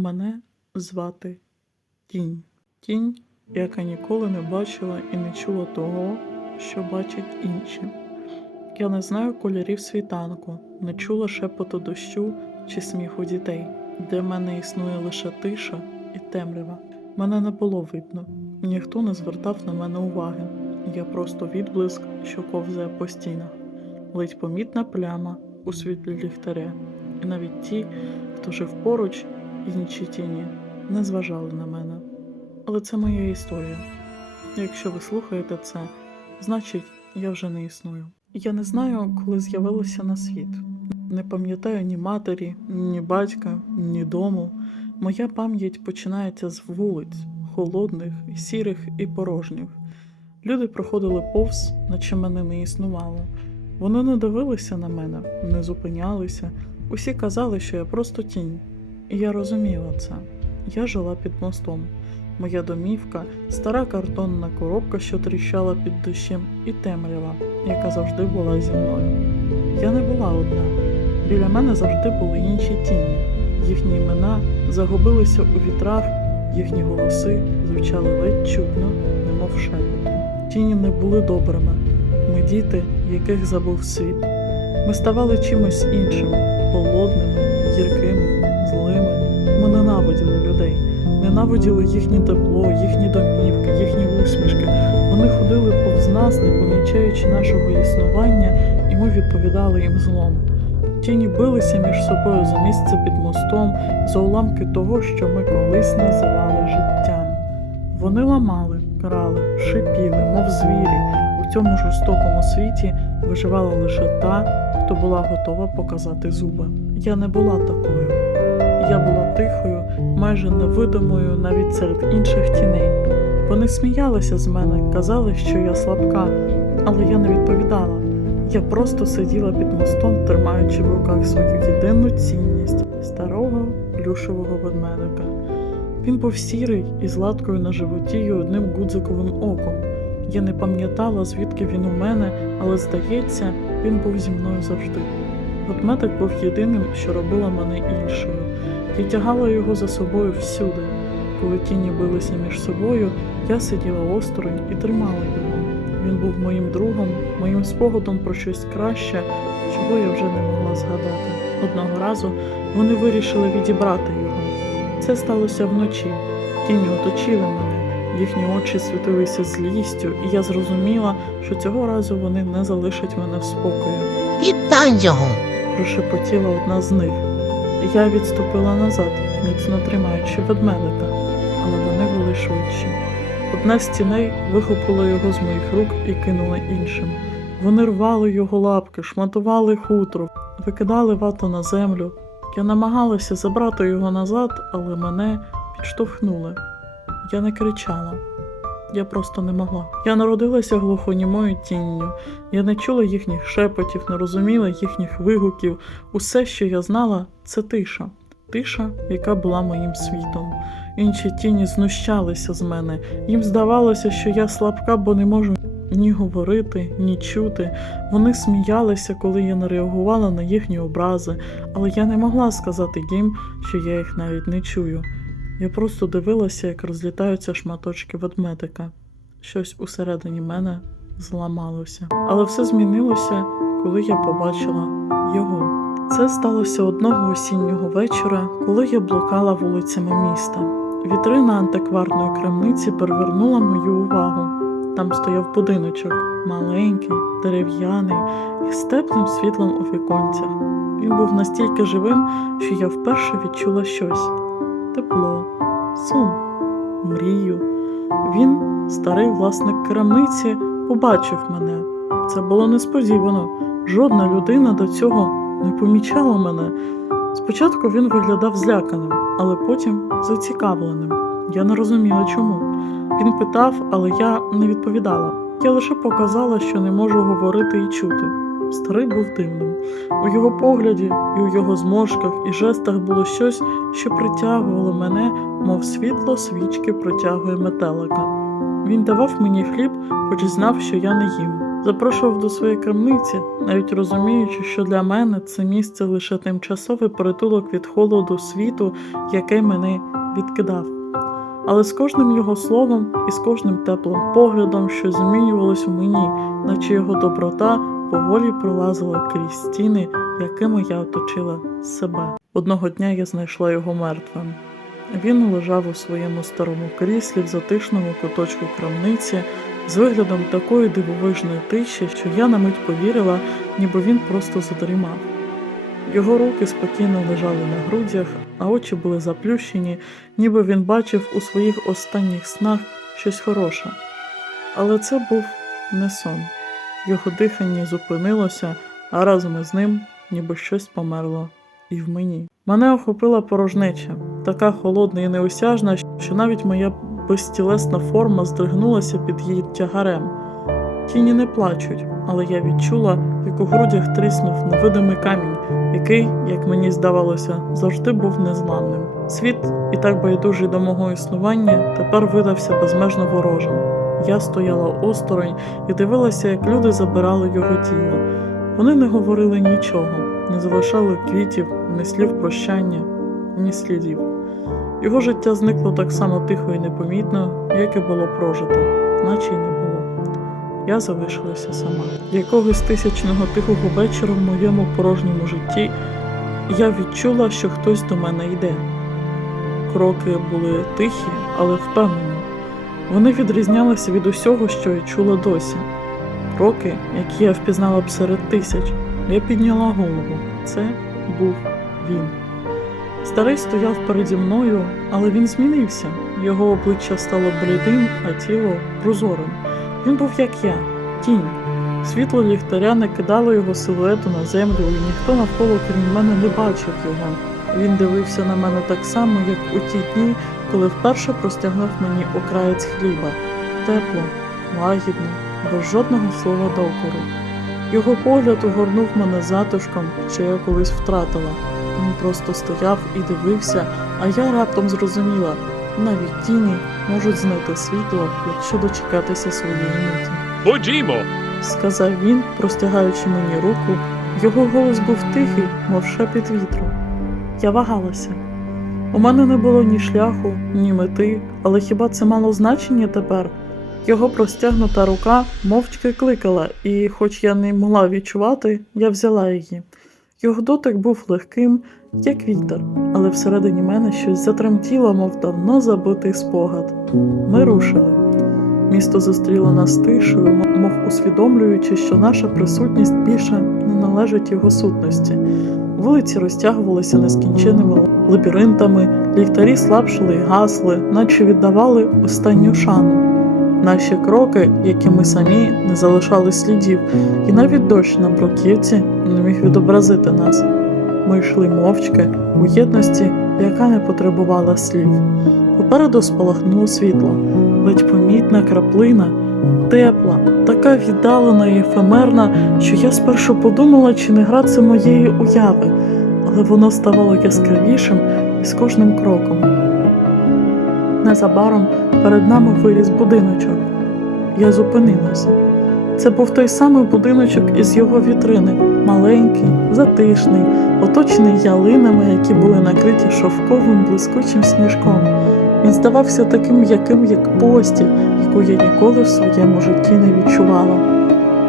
Мене звати Тінь. Тінь, яка ніколи не бачила і не чула того, що бачать інші. Я не знаю кольорів світанку, не чула шепоту дощу чи сміху дітей, де мене існує лише тиша і темрява. Мене не було видно, ніхто не звертав на мене уваги. Я просто відблиск, що ковзає по стінах, ледь помітна пляма у світлі ліхтаря, і навіть ті, хто жив поруч, інші тіні не зважали на мене. Але це моя історія. Якщо ви слухаєте це, значить я вже не існую. Я не знаю, коли з'явилася на світ. Не пам'ятаю ні матері, ні батька, ні дому. Моя пам'ять починається з вулиць, холодних, сірих і порожніх. Люди проходили повз, наче мене не існувало. Вони не дивилися на мене, не зупинялися. Усі казали, що я просто тінь. Я розуміла це. Я жила під мостом. Моя домівка, стара картонна коробка, що тріщала під дощем, і темрява, яка завжди була зі мною. Я не була одна. Біля мене завжди були інші тіні. Їхні імена загубилися у вітрах, їхні голоси звучали ледь чутно, немов шепот. Тіні не були добрими. Ми діти, яких забув світ. Ми ставали чимось іншим, ненавиділи їхнє тепло, їхні домівки, їхні усмішки. Вони ходили повз нас, не помічаючи нашого існування, і ми відповідали їм злом. Тіні билися між собою за місце під мостом, за уламки того, що ми колись називали життям. Вони ламали, крали, шипіли, мов звірі. У цьому жорстокому світі виживала лише та, хто була готова показати зуби. Я не була такою. Я була тихою, майже невидимою навіть серед інших тіней. Вони сміялися з мене, казали, що я слабка, але я не відповідала. Я просто сиділа під мостом, тримаючи в руках свою єдину цінність старого плюшевого ведмедика. Він був сірий із латкою на животі і одним гудзиковим оком. Я не пам'ятала, звідки він у мене, але здається, він був зі мною завжди. Ведмедик був єдиним, що робило мене іншою. Я тягала його за собою всюди. Коли тіні билися між собою, я сиділа осторонь і тримала його. Він був моїм другом, моїм спогадом про щось краще, чого я вже не могла згадати. Одного разу вони вирішили відібрати його. Це сталося вночі. Тіні оточили мене, їхні очі світилися злістю, і я зрозуміла, що цього разу вони не залишать мене в спокої. Віддань його. Прошепотіла одна з них. Я відступила назад, міцно тримаючи ведмедика, але вони були швидші. Одна з тіней вихопила його з моїх рук і кинула іншим. Вони рвали його лапки, шматували хутро, викидали вату на землю. Я намагалася забрати його назад, але мене підштовхнули. Я не кричала. Я просто не могла. Я народилася глухонімою тінню. Я не чула їхніх шепотів, не розуміла їхніх вигуків. Усе, що я знала, це тиша. Тиша, яка була моїм світом. Інші тіні знущалися з мене. Їм здавалося, що я слабка, бо не можу ні говорити, ні чути. Вони сміялися, коли я не реагувала на їхні образи, але я не могла сказати їм, що я їх навіть не чую. Я просто дивилася, як розлітаються шматочки ведмедика. Щось усередині мене зламалося. Але все змінилося, коли я побачила його. Це сталося одного осіннього вечора, коли я блукала вулицями міста. Вітрина антикварної крамниці привернула мою увагу. Там стояв будиночок, маленький, дерев'яний, із теплим світлом у віконцях. Він був настільки живим, що я вперше відчула щось тепло, сум, мрію. Він, старий власник крамниці, побачив мене. Це було несподівано. Жодна людина до цього не помічала мене. Спочатку він виглядав зляканим, але потім зацікавленим. Я не розуміла чому. Він питав, але я не відповідала. Я лише показала, що не можу говорити і чути. Старий був дивним. У його погляді і у його зморшках і жестах було щось, що притягувало мене, мов світло свічки притягує метелика. Він давав мені хліб, хоч знав, що я не їм. Запрошував до своєї крамниці, навіть розуміючи, що для мене це місце лише тимчасовий притулок від холоду світу, який мене відкидав. Але з кожним його словом і з кожним теплим поглядом, що змінювалось у мені, наче його доброта поволі пролазила крізь стіни, якими я оточила себе. Одного дня я знайшла його мертвим. Він лежав у своєму старому кріслі в затишному куточку крамниці з виглядом такої дивовижної тиші, що я на мить повірила, ніби він просто задрімав. Його руки спокійно лежали на грудях, а очі були заплющені, ніби він бачив у своїх останніх снах щось хороше. Але це був не сон. Його дихання зупинилося, а разом із ним ніби щось померло і в мені. Мене охопила порожнеча, така холодна і неосяжна, що навіть моя безтілесна форма здригнулася під її тягарем. Тіні не плачуть, але я відчула, як у грудях тріснув невидимий камінь, який, як мені здавалося, завжди був незламним. Світ, і так байдужий до мого існування, тепер видався безмежно ворожим. Я стояла осторонь і дивилася, як люди забирали його тіло. Вони не говорили нічого, не залишали квітів, ні слів прощання, ні слідів. Його життя зникло так само тихо і непомітно, як і було прожито, наче й не було. Я залишилася сама. Якогось тисячного тихого вечора в моєму порожньому житті я відчула, що хтось до мене йде. Кроки були тихі, але впевнені. Вони відрізнялися від усього, що я чула досі. Кроки, які я впізнала б серед тисяч. Я підняла голову. Це був він. Старий стояв переді мною, але він змінився. Його обличчя стало блідим, а тіло прозорим. Він був як я, тінь. Світло ліхтаря не кидало його силуету на землю, і ніхто навколо крім мене не бачив його. Він дивився на мене так само, як у ті дні, коли вперше простягнув мені окраєць хліба. Тепло, лагідно, без жодного слова докору. Його погляд огорнув мене затишком, що я колись втратила. Він просто стояв і дивився, а я раптом зрозуміла, навіть тіні можуть знайти світло, якщо дочекатися своєї миті. Ходімо. Сказав він, простягаючи мені руку, його голос був тихий, мов шепіт вітру. Я вагалася. У мене не було ні шляху, ні мети, але хіба це мало значення тепер? Його простягнута рука мовчки кликала, і, хоч я не могла відчувати, я взяла її. Його дотик був легким, як вітер, але всередині мене щось затремтіло, мов давно забутий спогад. Ми рушили. Місто зустріло нас тишею, м- мов усвідомлюючи, що наша присутність більше не належить його сутності. Вулиці розтягувалися нескінченими лабіринтами, ліхтарі слабшили й гасли, наче віддавали останню шану. Наші кроки, які ми самі, не залишали слідів, і навіть дощ на бруківці не міг відобразити нас. Ми йшли мовчки у єдності, яка не потребувала слів. Попереду спалахнуло світло, ледь помітна краплина, тепла, така віддалена і ефемерна, що я спершу подумала, чи не гра це моєї уяви, але воно ставало яскравішим із кожним кроком. Незабаром перед нами виріс будиночок. Я зупинилася. Це був той самий будиночок із його вітрини, маленький, затишний, оточений ялинами, які були накриті шовковим блискучим сніжком. Він здавався таким м'яким, як постіль, яку я ніколи в своєму житті не відчувала.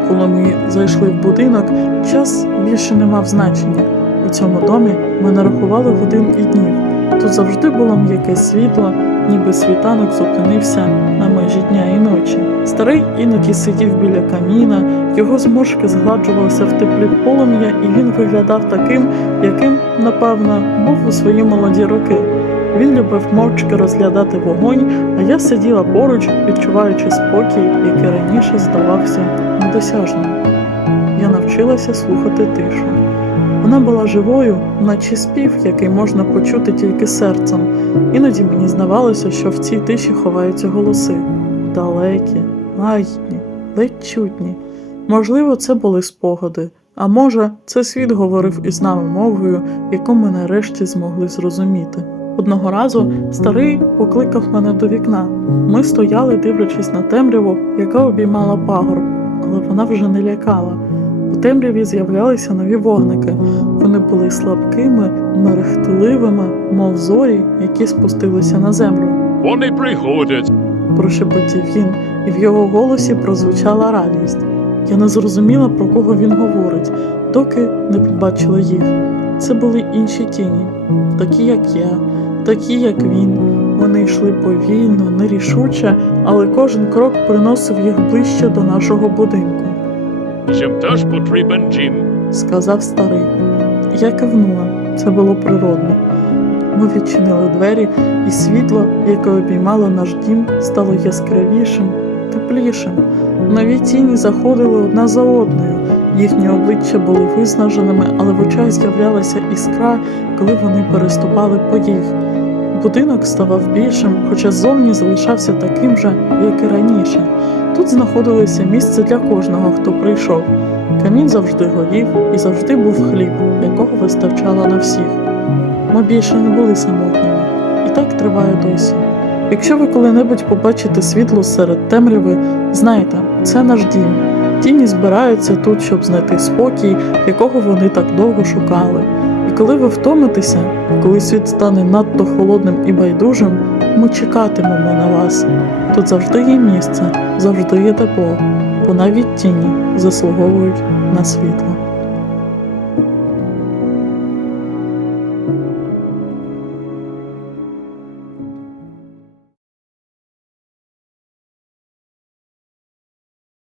Коли ми зайшли в будинок, час більше не мав значення. У цьому домі ми не рахували годин і днів. Тут завжди було м'яке світло, ніби світанок зупинився на межі дня і ночі. Старий іноді сидів біля каміна, його зморшки згладжувалися в теплі полум'я, і він виглядав таким, яким, напевно, був у свої молоді роки. Він любив мовчки розглядати вогонь, а я сиділа поруч, відчуваючи спокій, який раніше здавався недосяжним. Я навчилася слухати тишу. Вона була живою, наче спів, який можна почути тільки серцем. Іноді мені здавалося, що в цій тиші ховаються голоси далекі, лагідні, ледь чутні. Можливо, це були спогади, а може, це світ говорив із нами мовою, яку ми нарешті змогли зрозуміти. Одного разу старий покликав мене до вікна. Ми стояли, дивлячись на темряву, яка обіймала пагорб. але вона вже не лякала. У темряві з'являлися нові вогники. Вони були слабкими, мерехтливими, мов зорі, які спустилися на землю. Вони приходять. Прошепотів він, і в його голосі прозвучала радість. Я не зрозуміла, про кого він говорить, доки не побачила їх. Це були інші тіні, такі, як я, такі, як він. Вони йшли повільно, нерішуче, але кожен крок приносив їх ближче до нашого будинку, Чим теж потрібен Джим. сказав старий. Я кивнула, це було природно. Ми відчинили двері, і світло, яке обіймало наш дім, стало яскравішим, теплішим. Нові тіні заходили одна за одною. Їхні обличчя були виснаженими, але в очах з'являлася іскра, коли вони переступали поріг. Будинок ставав більшим, хоча зовні залишався таким же, як і раніше. Тут знаходилося місце для кожного, хто прийшов. Камін завжди горів і завжди був хліб, якого вистачало на всіх. Ми більше не були самотніми, і так триває досі. Якщо ви коли-небудь побачите світло серед темряви, знайте, це наш дім. Тіні збираються тут, щоб знайти спокій, якого вони так довго шукали. Коли ви втомитеся, коли світ стане надто холодним і байдужим, ми чекатимемо на вас. Тут завжди є місце, завжди є тепло, бо навіть тіні заслуговують на світло.